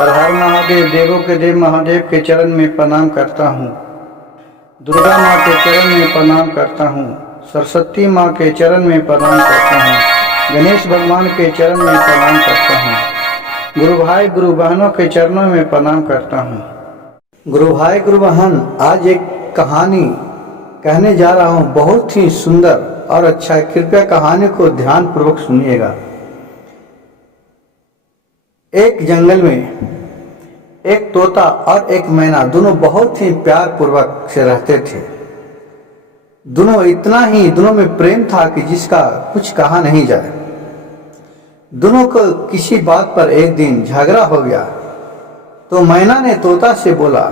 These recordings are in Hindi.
हर हर महादेव, देवों के देव महादेव के चरण में प्रणाम करता हूँ। दुर्गा माँ के चरण में प्रणाम करता हूँ। सरस्वती माँ के चरण में प्रणाम करता हूँ। गणेश भगवान के चरण में प्रणाम करता हूँ। गुरु भाई गुरु बहनों के चरणों में प्रणाम करता हूँ। गुरु भाई गुरु बहन, आज एक कहानी कहने जा रहा हूँ, बहुत ही सुंदर और अच्छा है। कृपया कहानी को ध्यान पूर्वक सुनिएगा। एक जंगल में एक तोता और एक मैना दोनों बहुत ही प्यार पूर्वक से रहते थे। दोनों में प्रेम था कि जिसका कुछ कहा नहीं जाए। दोनों को किसी बात पर एक दिन झगड़ा हो गया तो मैना ने तोता से बोला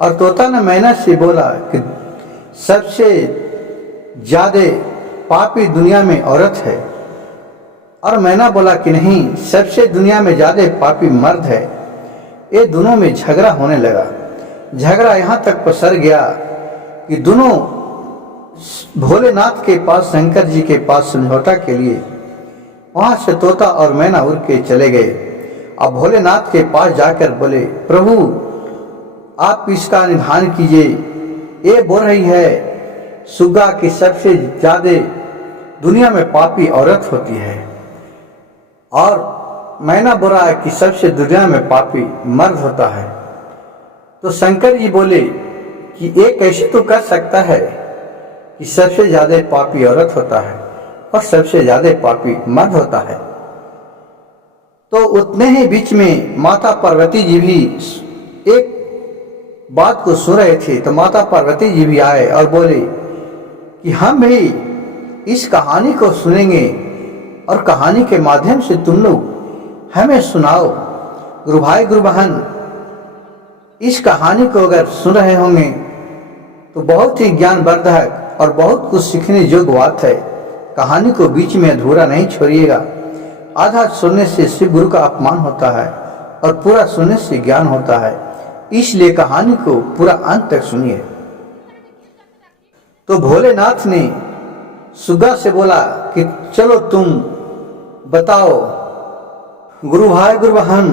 और तोता ने मैना से बोला कि सबसे ज्यादा पापी दुनिया में औरत है। और मैना बोला कि नहीं, सबसे दुनिया में ज्यादा पापी मर्द है। ये दोनों में झगड़ा होने लगा। झगड़ा यहाँ तक पसर गया कि दोनों भोलेनाथ के पास, शंकर जी के पास समझौता के लिए वहां से तोता और मैना उड़ के चले गए। अब भोलेनाथ के पास जाकर बोले, प्रभु आप इसका निदान कीजिए। ये बोल रही है सुग्गा की सबसे ज्यादा दुनिया में पापी औरत होती है और मैना बोल रहा है कि सबसे दुनिया में पापी मर्द होता है। तो शंकर जी बोले कि ये कैसे तो कर सकता है कि सबसे ज्यादा पापी औरत होता है और सबसे ज्यादा पापी मर्द होता है। तो उतने ही बीच में माता पार्वती जी भी एक बात को सुन रहे थे। तो माता पार्वती जी भी आए और बोले कि हम भी इस कहानी को सुनेंगे और कहानी के माध्यम से तुम लोग हमें सुनाओ। गुरु भाई गुरु बहन, इस कहानी को अगर सुन रहे होंगे तो बहुत ही ज्ञानवर्धक और बहुत कुछ सीखने योग्य बात है। कहानी को बीच में अधूरा नहीं छोड़िएगा। आधा सुनने से शिव गुरु का अपमान होता है और पूरा सुनने से ज्ञान होता है। इसलिए कहानी को पूरा अंत तक सुनिए। तो भोलेनाथ ने सुग्गा से बोला कि चलो तुम बताओ। गुरु भाई गुरु बहन,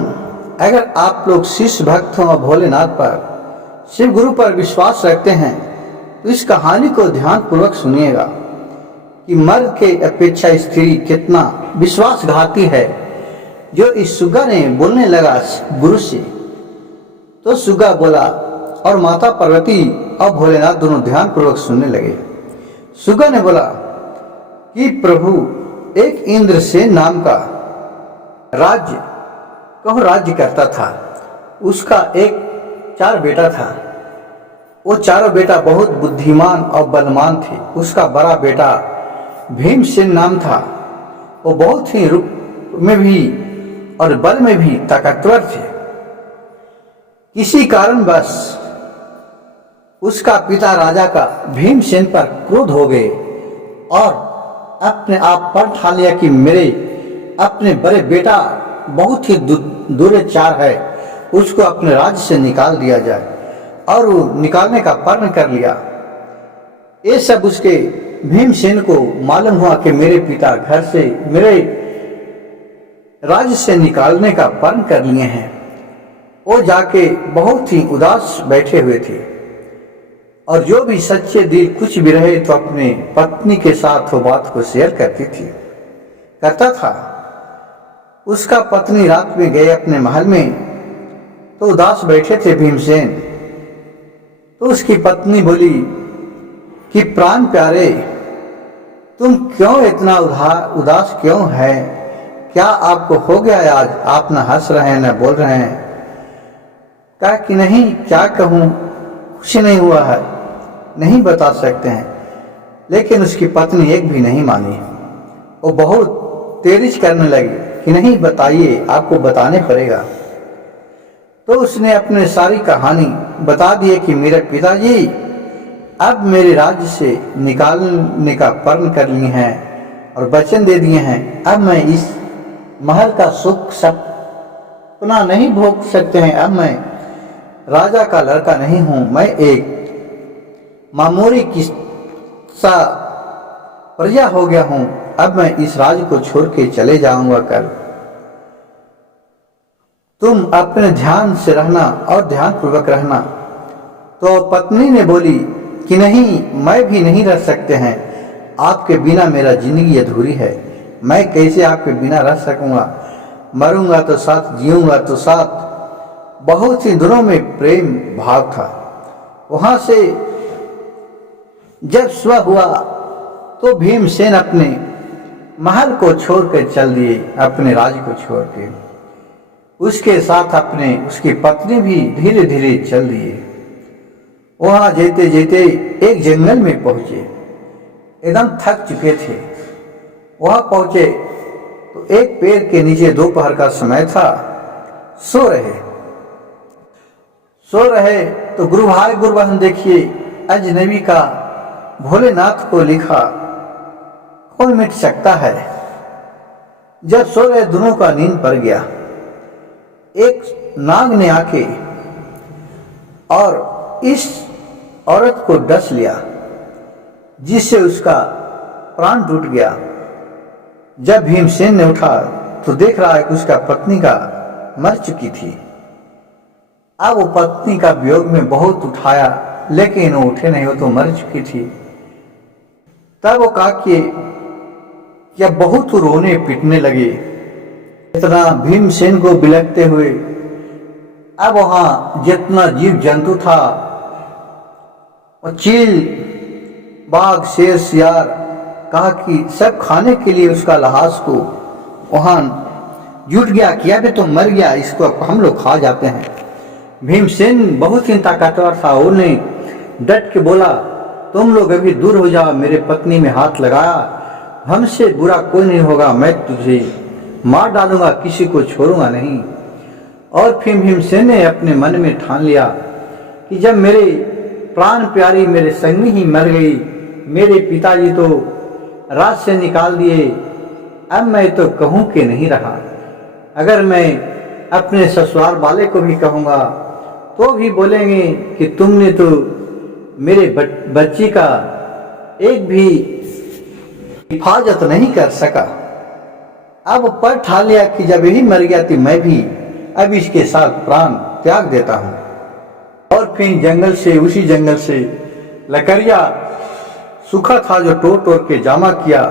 अगर आप लोग शिष्य भक्त हो और भोलेनाथ पर, शिव गुरु पर विश्वास रखते हैं तो इस कहानी को ध्यान पूर्वक सुनिएगा कि मर्द के अपेक्षा स्त्री कितना विश्वासघाती है। जो इस सुग्गा ने बोलने लगा गुरु से, तो सुग्गा बोला और माता पार्वती और भोलेनाथ दोनों ध्यान पूर्वक सुनने लगे। सुग्गा ने बोला कि प्रभु, एक इंद्रसेन नाम का राज्य करता था। उसका एक 4 बेटा था। वो चारों बेटा बहुत बुद्धिमान और बलवान थे। उसका बड़ा बेटा भीमसेन नाम था। वो बहुत ही रूप में भी और बल में भी ताकतवर थे। किसी कारणवश उसका पिता राजा का भीमसेन पर क्रोध हो गए और अपने आप पर ठान लिया कि मेरे अपने बड़े बेटा बहुत ही दुराचार है, उसको अपने राज्य से निकाल दिया जाए। और वो निकालने का प्रण कर लिया। ये सब उसके भीमसेन को मालूम हुआ कि मेरे पिता घर से, मेरे राज्य से निकालने का प्रण कर लिए हैं। वो जाके बहुत ही उदास बैठे हुए थे और जो भी सच्चे दिल कुछ भी रहे तो अपने पत्नी के साथ वो बात को शेयर करता था। उसका पत्नी रात में गए अपने महल में, तो उदास बैठे थे भीमसेन। तो उसकी पत्नी बोली कि प्राण प्यारे, तुम क्यों इतना उदास क्यों है? क्या आपको हो गया आज? आप न हंस रहे हैं न बोल रहे हैं। कहा कि नहीं, क्या कहूँ, कुछ नहीं हुआ है, नहीं बता सकते हैं। लेकिन उसकी पत्नी एक भी नहीं मानी। वो बहुत तेज करने लगी कि नहीं बताइए, आपको बताने पड़ेगा। तो उसने अपने सारी कहानी बता दी कि मेरे पिताजी अब मेरे राज्य से निकालने का प्रण कर लिए हैं और वचन दे दिए हैं। अब मैं इस महल का सुख सपना नहीं भोग सकते हैं। अब मैं राजा का लड़का नहीं हूं, मैं एक मामूली किस्सा प्रजा हो गया हूं। अब मैं इस राज्य को छोड़ के चले जाऊंगा। कर तुम अपने ध्यान से रहना और ध्यान पूर्वक रहना। तो पत्नी ने बोली कि नहीं, मैं भी नहीं रह सकते हैं, आपके बिना मेरा जिंदगी अधूरी है, मैं कैसे आपके बिना रह सकूंगा, मरूंगा तो साथ, जीऊंगा तो साथ। बहुत ही दिनों में प्रेम भाव था। वहां से जब सुबह हुआ तो भीमसेन अपने महल को छोड़कर चल दिए, अपने राज्य को छोड़ के। उसके साथ अपने उसकी पत्नी भी धीरे धीरे चल दिए। वहां जेते जेते एक जंगल में पहुंचे, एकदम थक चुके थे। वहां पहुंचे तो एक पेड़ के नीचे दोपहर का समय था, सो रहे तो गुरु भाई गुरु बहन देखिए, अजनबी का भोलेनाथ को लिखा कौन मिट सकता है। जब सो रहे दोनों का नींद पड़ गया, एक नाग ने आके और इस औरत को डस लिया, जिससे उसका प्राण टूट गया। जब भीमसेन ने उठा तो देख रहा है कि उसका पत्नी का मर चुकी थी। अब वो पत्नी का वियोग में बहुत उठाया, लेकिन वो उठे नहीं, वो तो मर चुकी थी। तब वो कहा कि अब बहुत रोने पीटने लगे, इतना भीमसेन को बिलखते हुए। अब वहां जितना जीव जंतु था, चील, बाघ, शेर, सियार, कहा कि सब खाने के लिए उसका लाश को वहां जुट गया कि अबे तो मर गया, इसको अब हम लोग खा जाते हैं। भीमसेन बहुत ही ताकतवर था, उन्हें डट के बोला तुम लोग अभी दूर हो जाओ, मेरे पत्नी में हाथ लगाया, हमसे बुरा कोई नहीं होगा, मैं तुझे मार डालूंगा, किसी को छोड़ूंगा नहीं। और फिर भीमसेन ने अपने मन में ठान लिया कि जब मेरे प्राण प्यारी मेरे संगी ही मर गई, मेरे पिताजी तो राज से निकाल दिए, अब मैं तो कहूं कि नहीं रहा। अगर मैं अपने ससुराल वाले को भी कहूंगा तो भी बोलेंगे कि तुमने तो मेरे बच्ची का एक भी हिफाजत नहीं कर सका। अब पर ठान लिया कि जब यही मर गया तो मैं भी अब इसके साथ प्राण त्याग देता हूं। और फिर जंगल से, उसी जंगल से लकड़िया सूखा था जो तोड़ तोड़ के जमा किया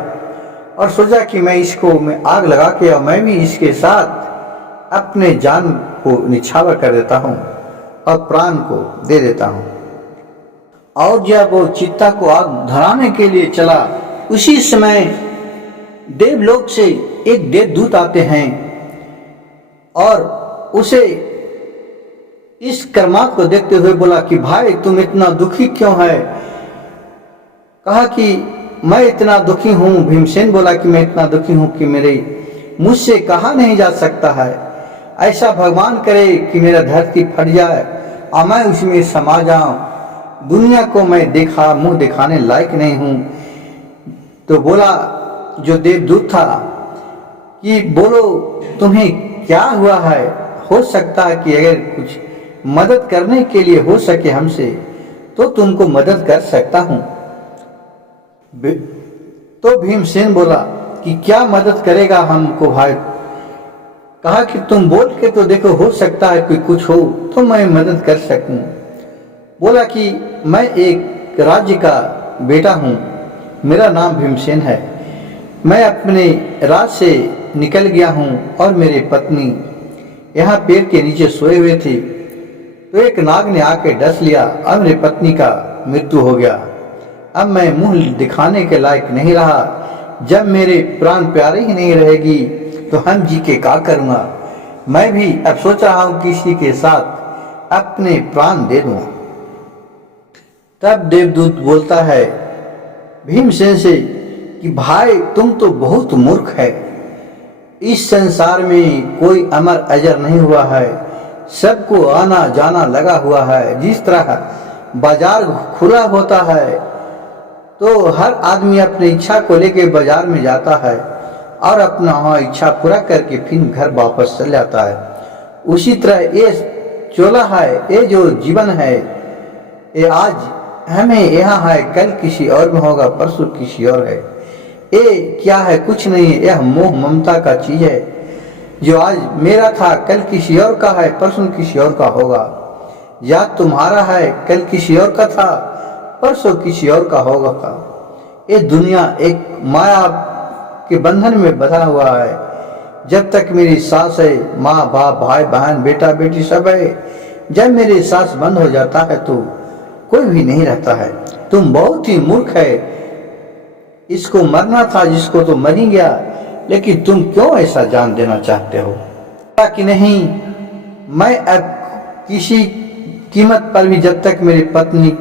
और सोचा कि मैं आग लगा के और मैं भी इसके साथ अपने जान को निछावर कर देता हूं और प्राण को दे देता हूं। और जब वो चित्ता को आग धराने के लिए चला, उसी समय देवलोक से एक देवदूत आते हैं और उसे इस कर्मा को देखते हुए बोला कि भाई तुम इतना दुखी क्यों है। कहा कि मैं इतना दुखी हूं। भीमसेन बोला कि मैं इतना दुखी हूं कि मेरे मुझसे कहा नहीं जा सकता है। ऐसा भगवान करे कि मेरा धरती फट जाए और मैं उसमें समा जाऊं, दुनिया को मैं मुंह दिखाने लायक नहीं हूं। तो बोला जो देवदूत था कि बोलो तुम्हें क्या हुआ है, हो सकता है कि अगर कुछ मदद करने के लिए हो सके हमसे तो तुमको मदद कर सकता हूं। तो भीमसेन बोला कि क्या मदद करेगा हमको भाई। कहा कि तुम बोल के तो देखो, हो सकता है कि कुछ हो तो मैं मदद कर सकूं। बोला कि मैं एक राज्य का बेटा हूं, मेरा नाम भीमसेन है, मैं अपने राज से निकल गया हूं और मेरी पत्नी यहाँ पेड़ के नीचे सोए हुए थे, तो एक नाग ने आके डस लिया और मेरी पत्नी का मृत्यु हो गया। अब मैं मुंह दिखाने के लायक नहीं रहा, जब मेरे प्राण प्यारे ही नहीं रहेगी तो हम जी के क्या करूँगा। मैं भी अब सोच रहा हूँ किसी के साथ अपने प्राण दे दूँ। तब देवदूत बोलता है भीमसेन से कि भाई तुम तो बहुत मूर्ख है, इस संसार में कोई अमर अजर नहीं हुआ है, सबको आना जाना लगा हुआ है। जिस तरह बाजार खुला होता है तो हर आदमी अपनी इच्छा को लेके बाजार में जाता है और अपना वहाँ इच्छा पूरा करके फिर घर वापस चल जाता है, उसी तरह ये चोला है, ये जो जीवन है, ये आज हमें यहाँ है, कल किसी और में होगा, परसों किसी और है। ये क्या है, कुछ नहीं है, यह मोह ममता का चीज है। जो आज मेरा था कल किसी और का है, परसों किसी और का होगा। या तुम्हारा है कल किसी और का था, परसों किसी और का होगा का। ये दुनिया एक माया के बंधन में बंधा हुआ है। जब तक मेरी सांस है, माँ बाप भाई बहन बेटा बेटी सब है। जब मेरी सांस बंद हो जाता है तो कोई भी नहीं रहता है। तुम बहुत ही मूर्ख है। इसको मरना था जिसको तो मर ही गया, लेकिन तुम क्यों ऐसा जान देना चाहते हो कि नहीं, मैं अब किसी कीमत पर भी जब तक मेरी पत्नी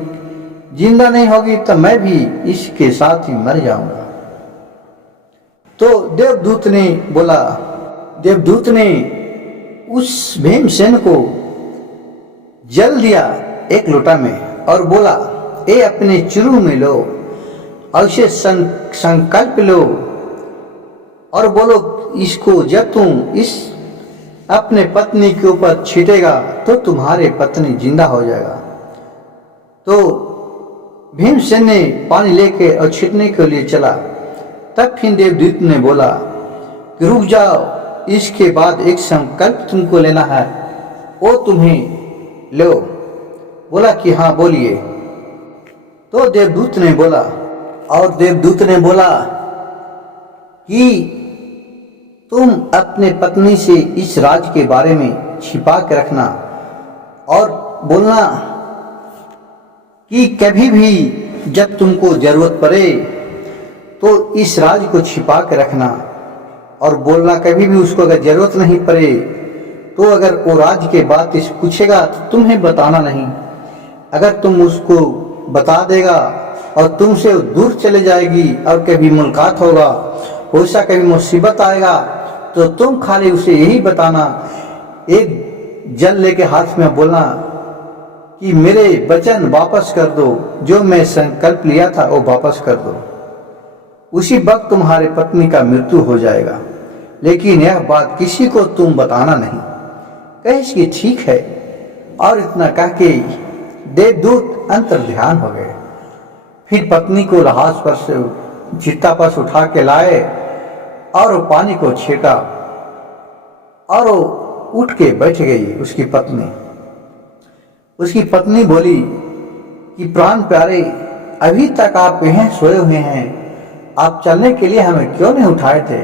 जिंदा नहीं होगी तो मैं भी इसके साथ ही मर जाऊंगा। तो देवदूत ने उस भीमसेन को जल दिया एक लोटा में और बोला, ये अपने चिरू में लो और इसे संकल्प लो और बोलो इसको, जब तुम इस अपने पत्नी के ऊपर छीटेगा तो तुम्हारे पत्नी जिंदा हो जाएगा। तो भीमसेन ने पानी लेके और छीटने के लिए चला। तब फिर देवदूत ने बोला कि रुक जाओ, इसके बाद एक संकल्प तुमको लेना है, वो तुम्हें लो। बोला कि हाँ बोलिए। तो देवदूत ने बोला कि तुम अपने पत्नी से इस राज के बारे में छिपा के रखना और बोलना कि कभी भी जब तुमको जरूरत पड़े तो इस राज को छिपा के रखना और बोलना कभी भी उसको अगर जरूरत नहीं पड़े तो अगर वो राज के बात इस पूछेगा तो तुम्हें बताना नहीं। अगर तुम उसको बता देगा और तुमसे दूर चले जाएगी और कभी मुलाकात होगा, वैसा कभी मुसीबत आएगा तो तुम खाली उसे यही बताना, एक जल लेके हाथ में बोलना कि मेरे वचन वापस कर दो, जो मैं संकल्प लिया था वो वापस कर दो। उसी वक्त तुम्हारे पत्नी का मृत्यु हो जाएगा, लेकिन यह बात किसी को तुम बताना नहीं। कहे कि ठीक है। और इतना कह के देवदूत अंतर ध्यान हो गए। फिर पत्नी को लहास पर से चिता पर उठा के लाए और वो पानी को छीटा और वो उठ के बैठ गई। उसकी पत्नी बोली कि प्राण प्यारे, अभी तक आप यहीं सोए हुए हैं, आप चलने के लिए हमें क्यों नहीं उठाए थे।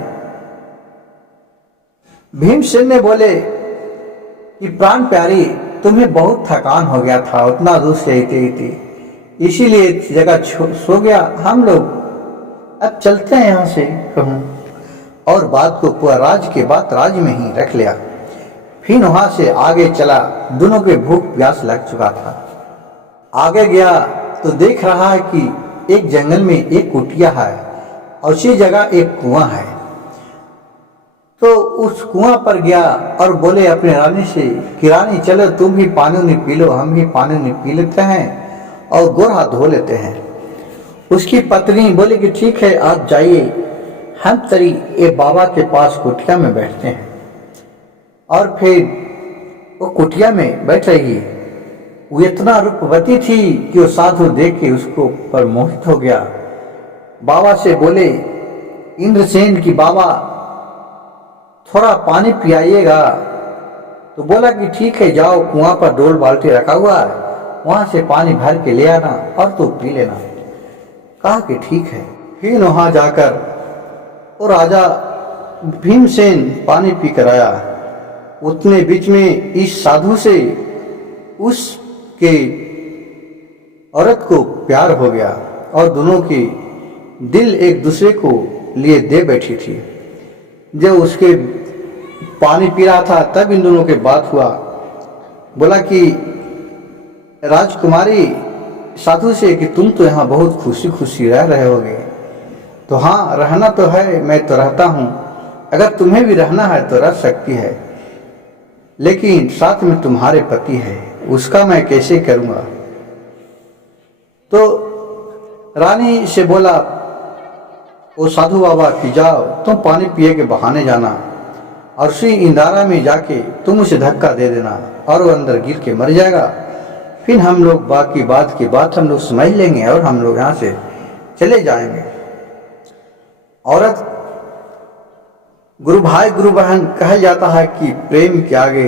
भीमसेन ने बोले कि प्राण प्यारी, तुम्हें बहुत थकान हो गया था, उतना दूर से आते इसीलिए जगह सो गया। हम लोग अब चलते हैं यहाँ से कहूँ। और बात को पूरा राज के बात राज में ही रख लिया। फिर वहां से आगे चला। दोनों के भूख प्यास लग चुका था। आगे गया तो देख रहा है कि एक जंगल में एक कुटिया है और उसी जगह एक कुआं है। तो उस कुआं पर गया और बोले अपने रानी से कि रानी चलो तुम भी पानी नहीं पी लो, हम भी पानी नहीं पी लेते हैं और गोर हाथ धो लेते हैं। उसकी पत्नी बोली कि ठीक है आप जाइए, हम तरी ये बाबा के पास कुटिया में बैठते हैं। और फिर वो कुटिया में बैठ रही। वो इतना रूपवती थी कि वो साधु देख के उसको पर मोहित हो गया। बाबा से बोले इंद्रसेन की बाबा थोड़ा पानी पियाइएगा। तो बोला कि ठीक है जाओ, कुआं पर डोल बाल्टी रखा हुआ है, वहां से पानी भर के ले आना और तो पी लेना। कहा कि ठीक है। फिर वहां जाकर वो राजा भीमसेन पानी पी कर आया। उतने बीच में इस साधु से उसके औरत को प्यार हो गया और दोनों की दिल एक दूसरे को लिए दे बैठी थी। जब उसके पानी पी रहा था तब इन दोनों के बात हुआ। बोला कि राजकुमारी साधु से कि तुम तो यहाँ बहुत खुशी खुशी रह रहे होगे। तो हाँ रहना तो है, मैं तो रहता हूँ, अगर तुम्हें भी रहना है तो रह सकती है, लेकिन साथ में तुम्हारे पति है, उसका मैं कैसे करूँगा। तो रानी से बोला वो साधु बाबा कि जाओ तुम पानी पिए के बहाने जाना और उसी इंदारा में जाके तुम उसे धक्का दे देना और वो अंदर गिर के मर जाएगा। फिर हम लोग बाकी बात की बात हम लोग समझ लेंगे और हम लोग यहाँ से चले जाएंगे। औरत गुरु भाई गुरु बहन कहा जाता है कि प्रेम के आगे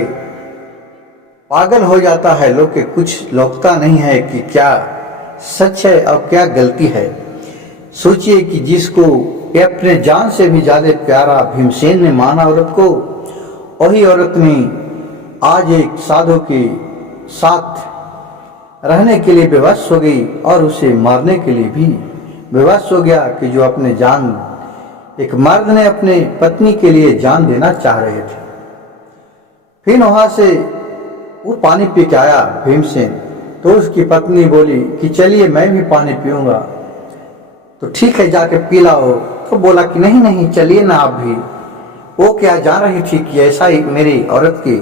पागल हो जाता है लोग के, कुछ लौकता नहीं है कि क्या सच है और क्या गलती है। सोचिए कि जिसको ये अपने जान से भी ज्यादा प्यारा भीमसेन ने माना औरत को, वही औरत ने आज एक साधु के साथ रहने के लिए विवश हो गई और उसे मारने के लिए भी विवश हो गया कि जो अपने जान, एक मर्द ने अपने पत्नी के लिए जान देना चाह रहे थे। फिर वहां से वो पानी पी के आया भीमसेन, तो उसकी पत्नी बोली कि चलिए मैं भी पानी पीऊंगा, तो ठीक है जाके पी लाओ। तो बोला कि नहीं नहीं चलिए ना आप भी। वो क्या जान रही थी कि ऐसा ही मेरी औरत के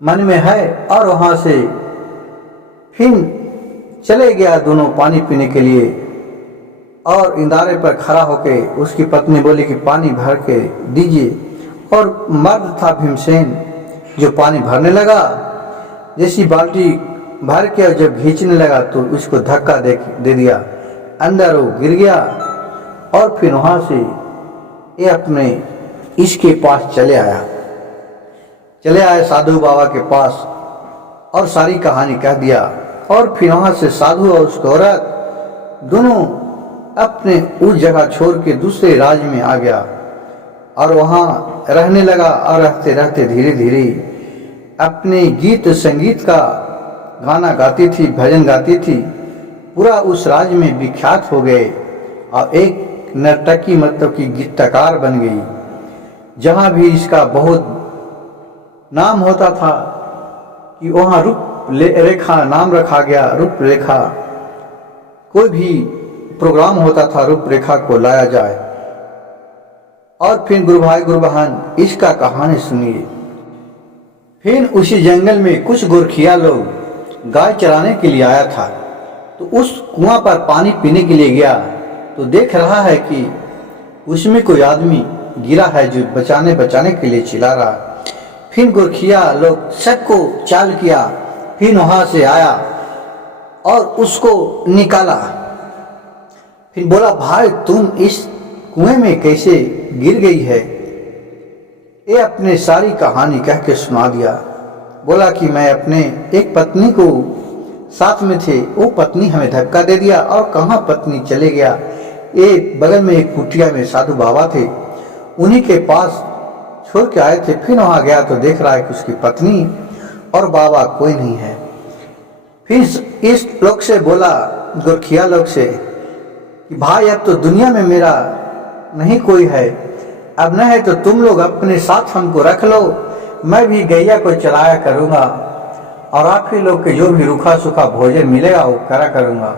मन में है, और वहां से फिर चले गया दोनों पानी पीने के लिए। और इंदारे पर खड़ा होके उसकी पत्नी बोली कि पानी भर के दीजिए, और मर्द था भीमसेन जो पानी भरने लगा। जैसी बाल्टी भर के और जब खींचने लगा तो उसको धक्का दे दिया, अंदर वो गिर गया। और फिर वहां से ये अपने इसके पास चले आया साधु बाबा के पास और सारी कहानी कह दिया। और फिर वहां से साधु और उसकी औरत दोनों अपने उस जगह छोड़ के दूसरे राज्य में आ गया और वहां रहने लगा। और रहते रहते धीरे धीरे अपने गीत संगीत का गाना गाती थी, भजन गाती थी, पूरा उस राज्य में विख्यात हो गए और एक नर्तकी मतलब की गीतकार बन गई। जहां भी इसका बहुत नाम होता था कि वहां रूप रेखा नाम रखा गया, रूप रेखा। कोई भी प्रोग्राम होता था रूप रेखा को लाया जाए। और फिर गुरु भाई गुरु बहन इसका कहानी सुनिए। फिर उसी जंगल में कुछ गोरखिया लोग गाय चराने के लिए आया था, तो उस कुआं पर पानी पीने के लिए गया तो देख रहा है कि उसमें कोई आदमी गिरा है जो बचाने के लिए चिल्ला रहा। फिर गोरखिया लोग सबको चाल किया, फिर वहां से आया और उसको निकाला। फिर बोला भाई तुम इस कुएं में कैसे गिर गई है। ये अपने सारी कहानी कह के सुना दिया। बोला कि मैं अपने एक पत्नी को साथ में थे, वो पत्नी हमें धक्का दे दिया और कहाँ पत्नी चले गया। ये बगल में एक कुटिया में साधु बाबा थे, उन्हीं के पास छोड़ के आए थे। फिर वहां गया तो देख रहा है कि उसकी पत्नी और बाबा कोई नहीं है। फिर इस लोग से बोला, गोरखिया लोग से, कि भाई अब तो दुनिया में मेरा नहीं कोई है, अब न है तो तुम लोग अपने साथ हमको रख लो, मैं भी गैया को चलाया करूंगा और आप ही लोग के जो भी रूखा सूखा भोजन मिलेगा वो करा करूंगा।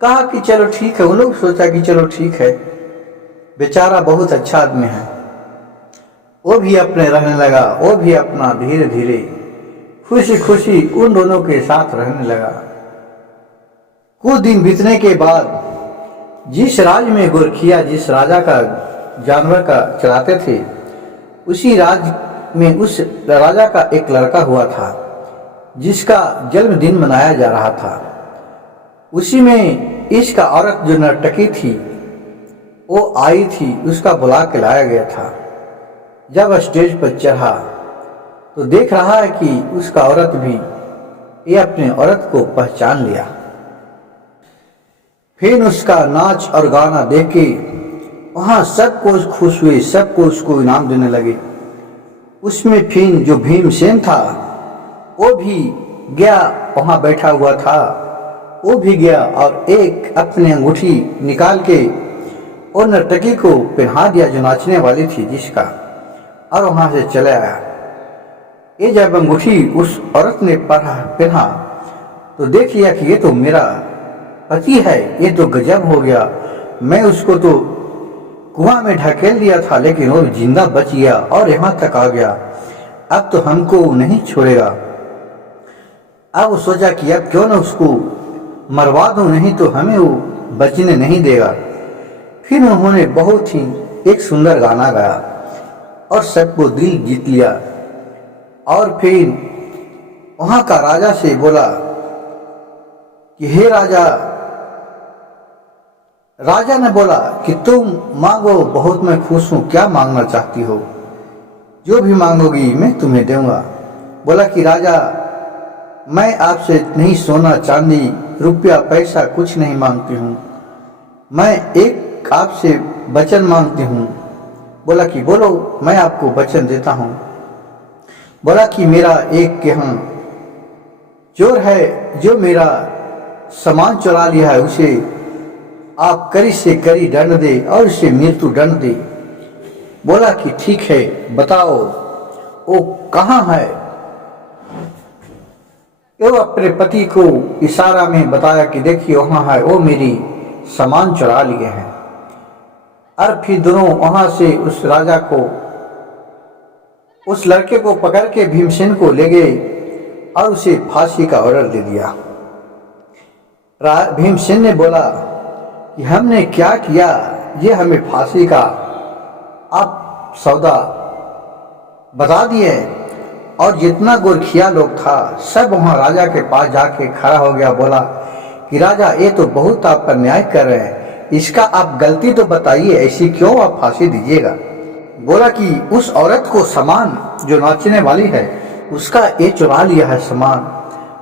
कहा कि चलो ठीक है। उन लोग सोचा कि चलो ठीक है, बेचारा बहुत अच्छा आदमी है। वो भी अपने रहने लगा, वो भी अपना धीरे धीरे खुशी खुशी उन दोनों के साथ रहने लगा। कुछ दिन बीतने के बाद जिस राज्य में गोरखिया जिस राजा का जानवर का चलाते थे, उसी राज्य में उस राजा का एक लड़का हुआ था जिसका जन्मदिन मनाया जा रहा था। उसी में इसका औरत जो नर्तकी थी वो आई थी, उसका बुला के लाया गया था। जब स्टेज पर चढ़ा तो देख रहा है कि उसका औरत भी ये अपने औरत को पहचान लिया। फिर उसका नाच और गाना देख के वहां सबको खुश हुए, सबको उसको इनाम देने लगे। उसमें फिर जो भीमसेन था वो भी गया, वहां बैठा हुआ था, वो भी गया और एक अपनी अंगूठी निकाल के और नर्तकी को पहना दिया जो नाचने वाली थी जिसका, और वहां से चले आया। ये जब अंगूठी उस औरत ने पहना तो देख लिया कि ये तो मेरा पति है, ये तो गजब हो गया। मैं उसको तो कुआं में ढकेल दिया था लेकिन वो जिंदा बच गया और यहाँ तक आ गया, अब तो हमको नहीं छोड़ेगा। अब वो सोचा कि अब क्यों ना उसको मरवा दूं, नहीं तो हमें वो बचने नहीं देगा। फिर उन्होंने बहुत ही एक सुंदर गाना गाया और सबको दिल जीत लिया। और फिर वहां का राजा से बोला कि हे राजा, राजा ने बोला कि तुम मांगो, बहुत मैं खुश हूँ, क्या मांगना चाहती हो? जो भी मांगोगी मैं तुम्हें दूंगा। बोला कि राजा, मैं आपसे नहीं सोना चांदी रुपया पैसा कुछ नहीं मांगती हूँ, मैं एक आपसे वचन मांगती हूँ। बोला कि बोलो, मैं आपको वचन देता हूँ। बोला कि मेरा एक यहाँ चोर है जो मेरा सामान चुरा लिया है, उसे आप कड़ी से कड़ी दंड दे और उसे मृत्यु दंड दे। बोला कि ठीक है, बताओ वो कहाँ है? वो अपने पति को इशारा में बताया कि देखिए वहां है, वो मेरी सामान चुरा लिए हैं। और फिर दोनों वहां से उस राजा को, उस लड़के को पकड़ के भीमसेन को ले गए और उसे फांसी का ऑर्डर दे दिया। भीमसेन ने बोला कि हमने क्या किया, ये हमें फांसी का आप सौदा बता दिए। और जितना गोरखिया लोग था सब वहां राजा के पास जाके खड़ा हो गया। बोला कि राजा, ये तो बहुत आप पर न्याय कर रहे हैं, इसका आप गलती तो बताइए, ऐसी क्यों आप फांसी दीजिएगा? बोला कि उस औरत को सामान जो नाचने वाली है उसका ये चुरा लिया है सामान।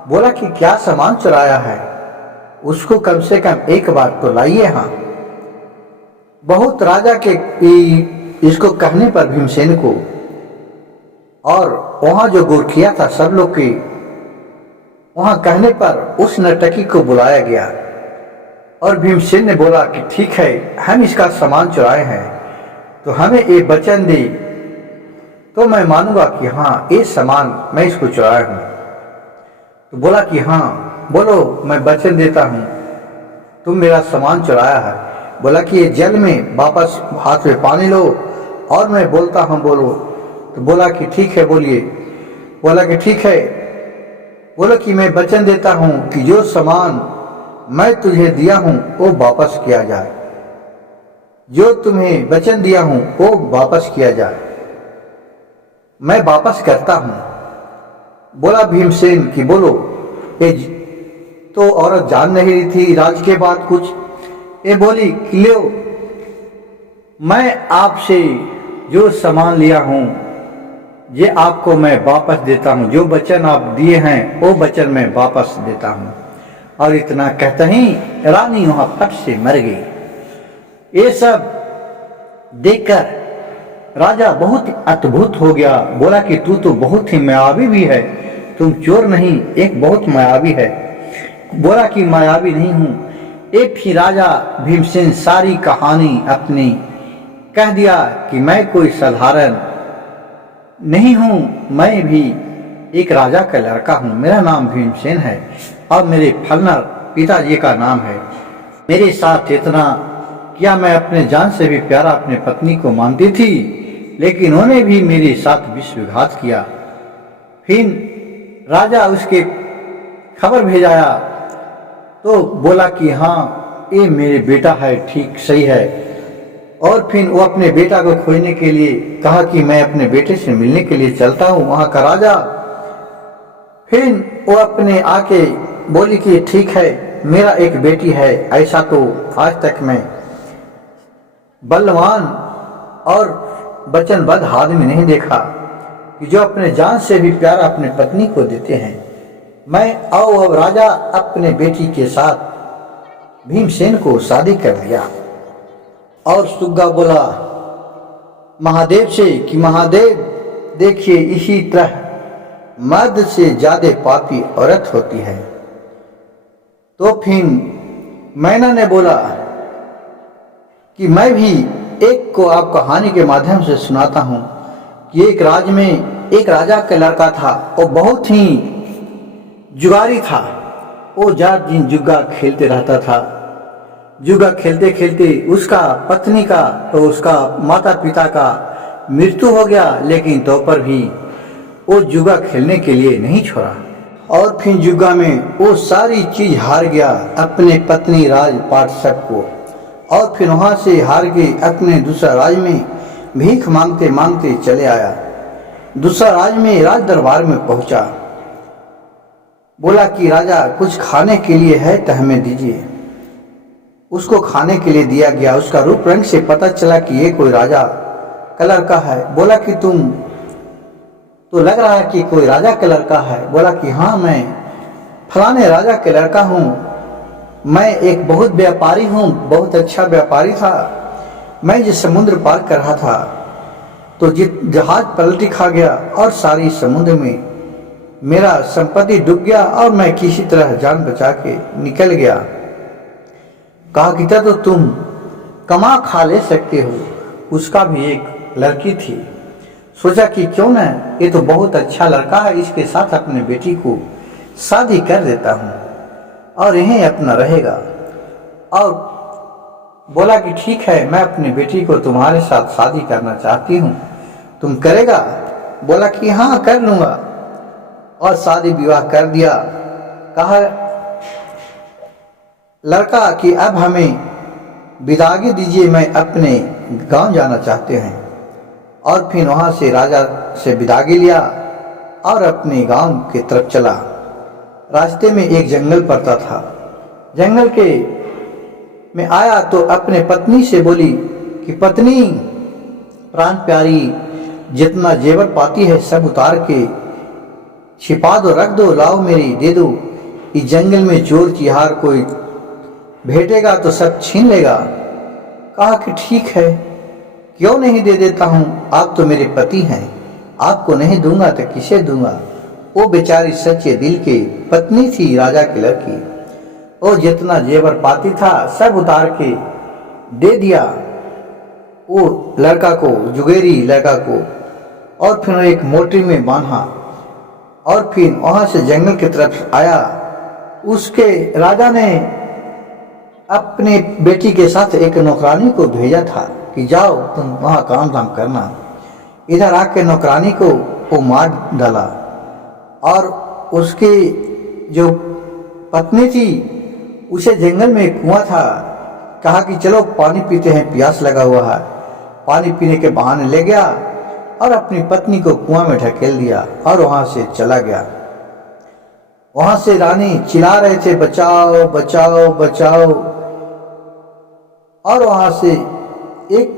बोला कि क्या सामान चुराया है? उसको कम से कम एक बार तो लाइए यहाँ। बहुत राजा के इसको कहने पर भीमसेन को और वहां जो गोरखिया था सब लोग के वहां कहने पर उस नर्तकी को बुलाया गया। और भीमसेन ने बोला कि ठीक है, हम इसका सामान चुराए हैं तो हमें ये वचन दे तो मैं मानूंगा कि हाँ, ये सामान मैं इसको चुराया हूं। तो बोला कि हाँ बोलो, मैं वचन देता हूं तुम मेरा सामान चुराया है। बोला कि ये जल में वापस हाथ में पानी लो और मैं बोलता हूं बोलो। तो बोला कि ठीक है, बोलिए। बोला कि ठीक है, बोलो कि मैं वचन देता हूं कि जो सामान मैं तुझे दिया हूं वो वापस किया जाए, जो तुम्हें वचन दिया हूं वो वापस किया जाए, मैं वापस करता हूं। बोला भीमसेन कि बोलो। ये तो औरत जान नहीं रही थी राज के बाद कुछ। ये बोली कि लो, मैं आपसे जो सामान लिया हूं ये आपको मैं वापस देता हूं, जो वचन आप दिए हैं वो वचन मैं वापस देता हूं। और इतना कहते ही रानी वहां फट से मर गई। ये सब देखकर राजा बहुत अद्भुत हो गया। बोला कि तू तो बहुत ही मायावी भी है, तुम चोर नहीं, एक बहुत मायावी है। बोला कि मायावी नहीं हूं। एक ही राजा भीमसेन सारी कहानी अपनी कह दिया कि मैं कोई साधारण नहीं हूं, मैं भी एक राजा का लड़का हूं, मेरा नाम भीमसेन है और मेरे फलना पिताजी का नाम है। मेरे साथ इतना किया, मैं अपने जान से भी प्यारा अपने पत्नी को मानती थी, लेकिन उन्होंने भी मेरे साथ विश्वासघात किया। फिर राजा उसके खबर भेजाया तो बोला कि हाँ, ये मेरे बेटा है, ठीक सही है। और फिर वो अपने बेटा को खोजने के लिए कहा कि मैं अपने बेटे से मिलने के लिए चलता हूँ वहां का राजा। फिर वो अपने आके बोली कि ठीक है, मेरा एक बेटी है, ऐसा तो आज तक मैं बलवान और वचनबद्ध आदमी नहीं देखा कि जो अपने जान से भी प्यारा अपने पत्नी को देते हैं। मैं अब राजा अपने बेटी के साथ भीमसेन को शादी कर दिया। और सुग्गा बोला महादेव से कि महादेव देखिए, इसी तरह मर्द से ज्यादा पापी औरत होती है। तो फिर मैना ने बोला कि मैं भी एक को आप कहानी के माध्यम से सुनाता हूं कि एक राज में एक राजा का लड़का था, वो बहुत ही जुगारी था। वो जात दिन जुग्गा खेलते रहता था। जुगा खेलते खेलते उसका पत्नी का तो उसका माता पिता का मृत्यु हो गया, लेकिन तो पर भी वो जुगा खेलने के लिए नहीं छोड़ा। और फिर जुगा में वो सारी चीज हार गया, अपने पत्नी राजपाट सबको। और फिर वहां से हार के अपने दूसरा राज में भीख मांगते मांगते चले आया। दूसरा राज में राज दरबार में पहुंचा। बोला कि राजा कुछ खाने के लिए है तो हमें दीजिए। उसको खाने के लिए दिया गया। उसका रूप रंग से पता चला कि ये कोई राजा का लड़का है। बोला कि तुम तो लग रहा है कि कोई राजा का लड़का है। बोला कि हाँ, मैं फलाने राजा के लड़का हूँ। मैं एक बहुत व्यापारी हूँ, बहुत अच्छा व्यापारी था। मैं जिस समुद्र पार कर रहा था तो जहाज पलटी खा गया और सारी समुद्र में मेरा संपत्ति डूब गया और मैं किसी तरह जान बचा के निकल गया। कहा कि तो तुम कमा खा ले सकते हो। उसका भी एक लड़की थी। सोचा कि क्यों ना, ये तो बहुत अच्छा लड़का है, इसके साथ अपने बेटी को शादी कर देता हूँ और यहीं अपना रहेगा। और बोला कि ठीक है, मैं अपनी बेटी को तुम्हारे साथ शादी करना चाहती हूँ, तुम करेगा? बोला कि हाँ, कर लूँगा। और शादी विवाह कर दिया। कहा लड़का कि अब हमें विदागी दीजिए, मैं अपने गांव जाना चाहते हैं। और फिर वहाँ से राजा से विदागी लिया और अपने गांव की तरफ चला। रास्ते में एक जंगल पड़ता था। जंगल के में आया तो अपने पत्नी से बोली कि पत्नी प्राण प्यारी, जितना जेवर पाती है सब उतार के छिपा दो, रख दो, लाओ मेरी दे दो। इस जंगल में चोर चिहार कोई भेटेगा तो सब छीन लेगा। कहा कि ठीक है, क्यों नहीं दे देता हूँ, आप तो मेरे पति हैं, आपको नहीं दूंगा तो किसे दूंगा। वो बेचारी सच्चे दिल की पत्नी थी राजा की लड़की। वो जितना जेवर पाती था सब उतार के दे दिया वो लड़का को, जुगेरी लड़का को। और फिर एक मोटी में बांधा और फिर वहां से जंगल की तरफ आया। उसके राजा ने अपने बेटी के साथ एक नौकरानी को भेजा था कि जाओ तुम वहाँ काम धाम करना। इधर आके नौकरानी को वो मार डाला। और उसकी जो पत्नी थी उसे जंगल में एक कुआं था। कहा कि चलो पानी पीते हैं, प्यास लगा हुआ है। पानी पीने के बहाने ले गया और अपनी पत्नी को कुआं में ढकेल दिया और वहां से चला गया। वहां से रानी चिल्ला रहे थे, बचाओ बचाओ बचाओ। और वहां से एक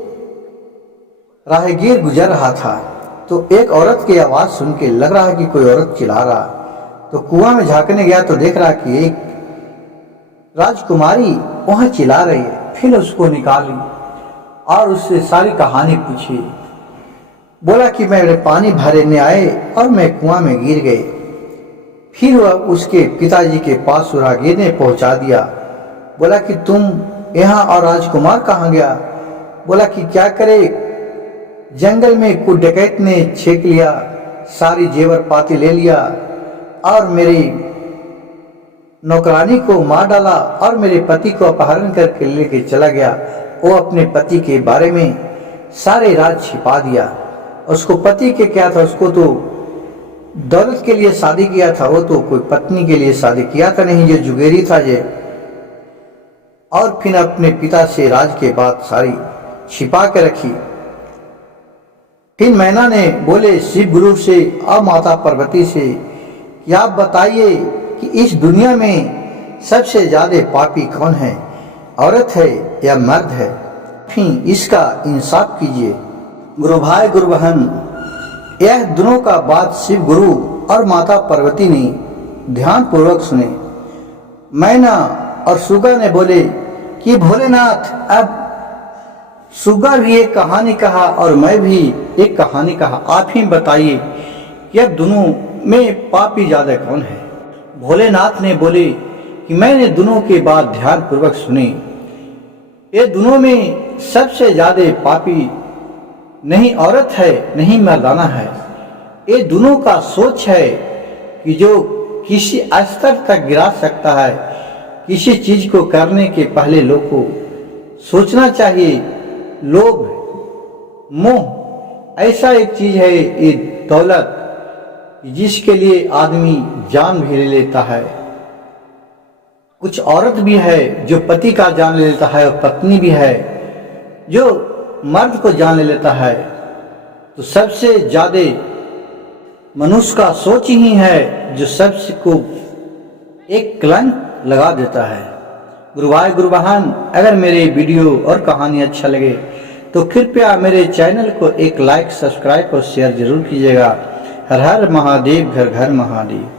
राहगीर गुजर रहा था तो एक औरत की आवाज सुन के लग रहा है कि कोई औरत चिल्ला रहा। तो कुआं में झांकने गया तो देख रहा कि एक राजकुमारी वहां चिल्ला रही है। फिर उसको निकाली और उससे सारी कहानी पूछी। बोला कि मेरे पानी भरने आए और मैं कुआं में गिर गए। फिर वह उसके पिताजी के पास राहगीर ने पहुंचा दिया। बोला कि तुम यहाँ और राजकुमार कहाँ गया? बोला कि क्या करे, जंगल में कुछ डकैत ने छेक लिया, सारी जेवर पाती ले लिया और मेरी नौकरानी को मार डाला और मेरे पति को अपहरण करके लेके चला गया। वो अपने पति के बारे में सारे राज छिपा दिया। उसको पति के क्या था, उसको तो दौलत के लिए शादी किया था, वो तो कोई पत्नी के लिए शादी किया था नहीं, जो जुगेरी था ये। और फिर अपने पिता से राज के बात सारी छिपा के रखी। फिर मैना ने बोले शिव गुरु से और माता पार्वती से कि आप बताइए कि इस दुनिया में सबसे ज्यादा पापी कौन है, औरत है या मर्द है? फिर इसका इंसाफ कीजिए। गुरु भाई गुरु बहन, यह दोनों का बात शिव गुरु और माता पार्वती ने ध्यान पूर्वक सुने। मैना और सुगा ने बोले कि भोलेनाथ, अब सुगा भी एक कहानी कहा और मैं भी एक कहानी कहा, आप ही बताइए कि अब दोनों में पापी ज्यादा कौन है? भोलेनाथ ने बोले कि मैंने दोनों के बात ध्यान पूर्वक सुनी। ये दोनों में सबसे ज्यादा पापी नहीं औरत है नहीं मर्दाना है। ये दोनों का सोच है कि जो किसी स्तर तक गिरा सकता है। किसी चीज को करने के पहले लोग को सोचना चाहिए। लोभ, मोह ऐसा एक चीज है, ये दौलत, जिसके लिए आदमी जान भी ले लेता है। कुछ औरत भी है जो पति का जान ले लेता है और पत्नी भी है जो मर्द को जान ले लेता है। तो सबसे ज्यादा मनुष्य का सोच ही है जो सबसे को एक कलंक लगा देता है। गुरु भाई गुरु बहन, अगर मेरे वीडियो और कहानी अच्छा लगे तो कृपया मेरे चैनल को एक लाइक, सब्सक्राइब और शेयर जरूर कीजिएगा। हर हर महादेव, घर घर महादेव।